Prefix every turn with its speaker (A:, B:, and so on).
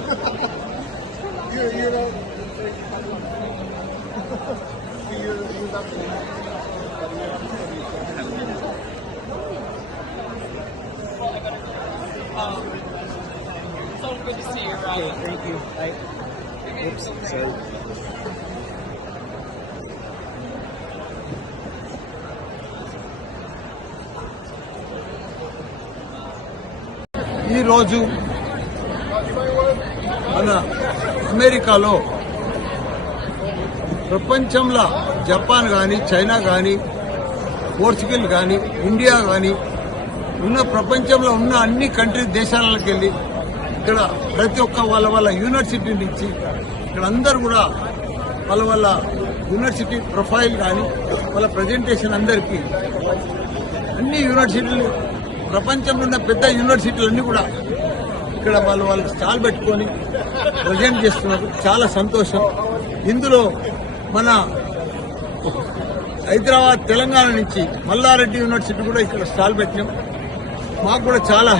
A: you, you know, you, you so good to see you, Ryan.
B: Okay, thank you. I, oops, so
C: sorry. మన అమెరికాలో ప్రపంచంలో Japan కానీ China కానీ Portugal కానీ India కానీ ఉన్న ప్రపంచంలో ఉన్న అన్ని కంట్రీ దేశాలకు వెళ్ళి ఇక్కడ ప్రతి ఒక్క వాళ్ళ వాళ్ళ యూనివర్సిటీ నుంచి ఇక్కడ అందరు కూడా వాళ్ళ వాళ్ళ యూనివర్సిటీ ప్రొఫైల్ కానీ వాళ్ళ ప్రజెంటేషన్ అందరికీ అన్ని యూనివర్సిటీలు ప్రపంచంలో ఉన్న పెద్ద యూనివర్సిటీలన్నీ కూడా ఇక్కడ వాళ్ళు వాళ్ళు స్టాల్ పెట్టుకొని ప్రజెంట్ చేస్తున్నారు. చాలా సంతోషం. ఇందులో మన హైదరాబాద్ తెలంగాణ నుంచి మల్లారెడ్డి యూనివర్సిటీ కూడా ఇక్కడ స్టాల్ పెట్టినాం. మాకు కూడా చాలా